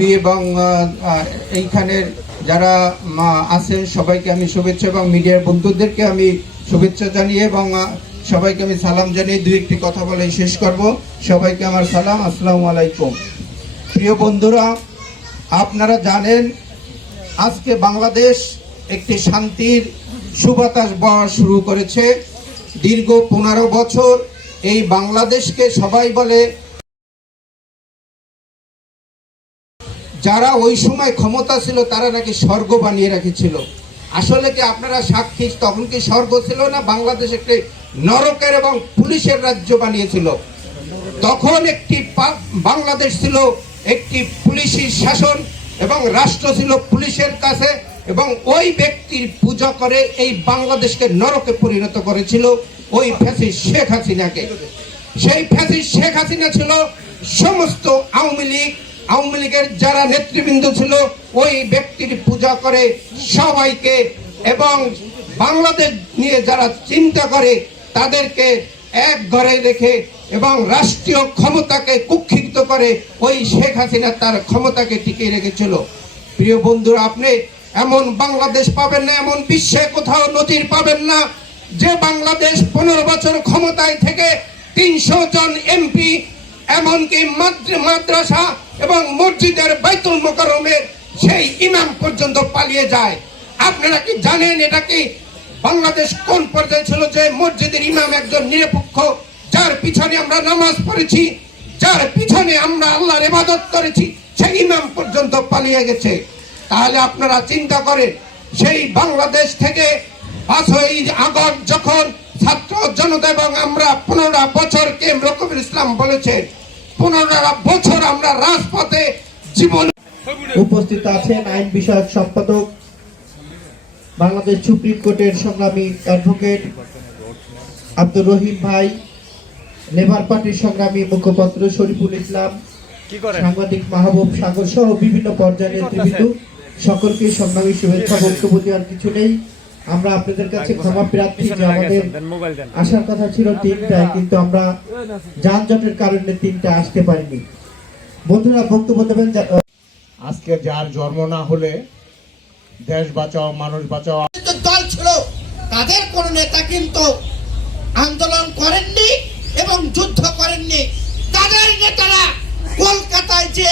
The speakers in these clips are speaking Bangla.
মুরব্বী এবং এইখানের যারা আছেন সবাইকে আমি শুভেচ্ছা এবং মিডিয়ার বন্ধুদেরকে আমি শুভেচ্ছা জানিয়ে এবং সবাইকে আমি সালাম জানিয়ে দুই একটি কথা বলে শেষ করব। সবাইকে আমার সালাম, আসসালামু আলাইকুম। প্রিয় বন্ধুরা, আপনারা জানেন আজকে বাংলাদেশ একটি শান্তির সুবাতাস বওয়া শুরু করেছে। দীর্ঘ 15 বছর এই বাংলাদেশকে সবাই বলে, যারা ওই সময় ক্ষমতা ছিল তারা নাকি স্বর্গ বানিয়ে রেখেছিল। আসলে কি আপনারা সাক্ষী, তখন কি স্বর্গ ছিল না? বাংলাদেশ একটি নরকের এবং পুলিশের রাজ্য বানিয়েছিল। তখন একটি বাংলাদেশ ছিল একটি পুলিশি শাসন এবং রাষ্ট্র ছিল পুলিশের কাছে, এবং ওই ব্যক্তির পূজা করে এই বাংলাদেশকে নরকে পরিণত করেছিল ওই ফ্যাসিস্ট শেখ হাসিনাকে। সেই ফ্যাসিস্ট শেখ হাসিনা ছিল সমস্ত আওয়ামী লীগের যারা নেতৃবৃন্দ ছিল ওই ব্যক্তির পূজা করে সবাইকে, এবং বাংলাদেশ নিয়ে যারা চিন্তা করে তাদেরকে এক ঘরে রেখে এবং রাষ্ট্রীয় ক্ষমতাকে কুক্ষিগত করে ওই শেখ হাসিনা তার ক্ষমতাকে টিকিয়ে রেখেছিল। প্রিয় বন্ধুরা, আপনি এমন বাংলাদেশ পাবেন না, এমন বিশ্বে কোথাও নজির পাবেন না যে বাংলাদেশ 15 বছর ক্ষমতায় থেকে 300 জন এমপি, এমনকি মাদ্রাসা এবং মসজিদের বাইতুল মোকাররমের সেই ইমাম পর্যন্ত পালিয়ে যায়। আপনারা কি জানেন এটা কি বাংলাদেশ কোন পর্যায়ে ছিল? যে মসজিদের ইমাম একজন নিরপেক্ষ, যার পিছনে আমরা নামাজ পড়েছি, যার পিছনে আমরা আল্লাহর ইবাদত করেছি, সেই ইমাম পর্যন্ত পালিয়ে গেছে। তাহলে আপনারা চিন্তা করেন, সেই বাংলাদেশ থেকে 5ই আগস্ট যখন ছাত্র জনতা এবং আমরা 15 বছর কেম রকিবুল ইসলাম বলেছেন 15 বছর আমরা রাজপথে জীবন। উপস্থিত আছেন আইন বিষয়ক সম্পাদক, বাংলাদেশ সুপ্রিম কোর্টের সংগ্রামী অ্যাডভোকেট আব্দুর রহিম ভাই, লেবার পার্টির সংগ্রামী মুখপাত্র শরীফুল ইসলাম, সাংবাদিক মাহবুব সাগর সহ বিভিন্ন পর্যায়ের নেতৃবৃন্দ, সকলকে সংগ্রামী শুভেচ্ছা। বক্তব্য দেওয়ার কিছু নেই। আমরা আপনাদের কাছে ক্ষমা প্রার্থী যে আমাদের আসার কথা ছিল 3টায়, কিন্তু আমরা যানজটের কারণে 3টায় আসতে পারিনি। বন্ধুরা বক্তব্য দেবেন। আজকে যার জন্ম না হলে দেশ বাঁচাও মানুষ বাঁচাও দল ছিল, তাদের কোন নেতা কিন্তু আন্দোলন করেননি এবং যুদ্ধ করেননি। তাদের নেতারা কলকাতায় যে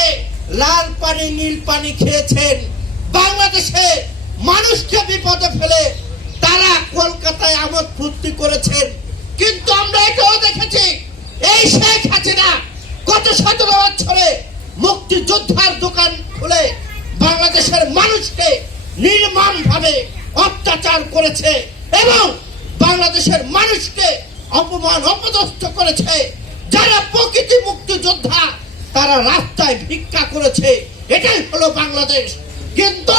লাল পানি নীল পানি খেয়েছেন, বাংলাদেশে মানুষকে বিপদে ফেলে তারা কলকাতায় আমোদ ফুর্তি করেছেন। কিন্তু আমরা এটাও দেখেছি, এই শেখ হাসিনা গত 17 বছরে মুক্তিযোদ্ধার দোকান খুলে বাংলাদেশের মানুষকে নির্মমভাবে অত্যাচার করেছে এবং বাংলাদেশের মানুষকে অপমান অপদস্থ করেছে। যারা প্রকৃতি মুক্তিযোদ্ধা তারা রাস্তায় ভিক্ষা করেছে। এটাই হলো বাংলাদেশ। কিন্তু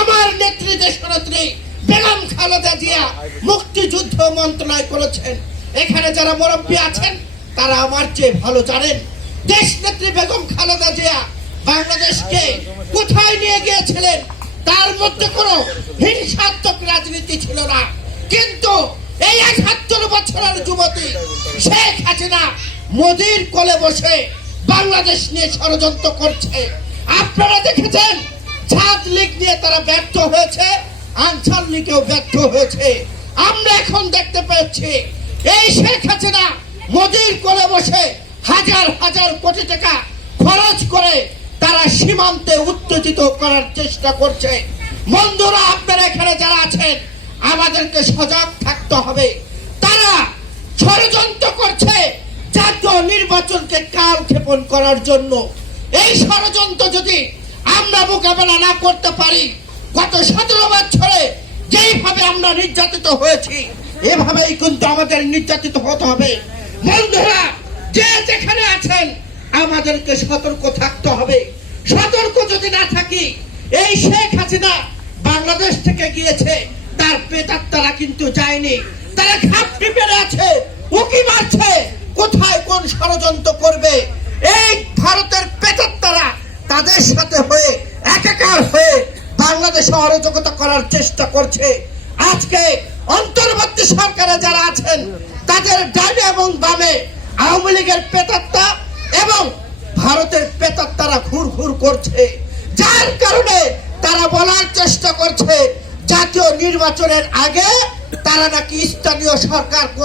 আমার নেত্রী দেশনেত্রী বেগম খালেদা জিয়া মুক্তিযুদ্ধ মন্ত্রণালয় করেছেন। এখানে যারা মুরব্বী আছেন তারা আমার চেয়ে ভালো জানেন দেশনেত্রী বেগম খালেদা জিয়া বাংলাদেশকে কোথায় নিয়ে গিয়েছিলেন। তার মধ্যে কোনো হিংসাত্মক রাজনীতি ছিল না। কিন্তু এই ৭১ বছরের যুবতী শেখ হাসিনা মোদির কোলে বসে বাংলাদেশ নিয়ে ষড়যন্ত্র করছে। আপনারা দেখেছেন ছাত্র লীগ নিয়ে তারা ব্যর্থ হয়েছে, আনসার লীগেও ব্যর্থ হয়েছে। আমরা এখন দেখতে পাচ্ছি এই শেখ হাসিনা মোদির কোলে বসে হাজার হাজার কোটি টাকা খরচ করে তারা সীমান্তে উত্তেজিত করার চেষ্টা করছে। বন্ধুরা, আপনারা এখানে যারা আছেন আমাদেরকে সজাগ থাকতে হবে। তারা ষড়যন্ত্র করছে জাতীয় নির্বাচনকে কালক্ষেপণ করার জন্য। এই ষড়যন্ত্র যদি আমরা মোকাবেলা না করতে পারি, গত 17 বছরে যেইভাবে আমরা নির্যাতিত হয়েছি এভাবেই কিন্তু আমাদের নির্যাতিত হতে হবে। বন্ধুরা, যে যেখানে আছেন আমাদেরকে সতর্ক থাকতে হবে। সতর্ক যদি না থাকি, এই শেখ হাসিনা বাংলাদেশ থেকে গিয়েছে, তার প্রেতাত্মারা কিন্তু যায়নি। তারা ঘাপটি পেরে আছে, উকি মারছে কোথায় কোন ষড়যন্ত্র করবে। এই ভারতের প্রেতাত্মারা তাদের সাথে হয়ে একাকার হয়ে বাংলাদেশে অরাজকতা করার চেষ্টা করছে। আজকে অন্তর্বর্তী সরকারে যারা আছেন তাদের ডানে এবং বামে আওয়ামী লীগের প্রেতাত্মা এবং ভারতের প্রেতাত্মারা ঘুর করছে, যার কারণে তারা বলার চেষ্টা করছে জাতীয় নির্বাচনের আগে তারা নাকি স্থানীয় সরকার করবে।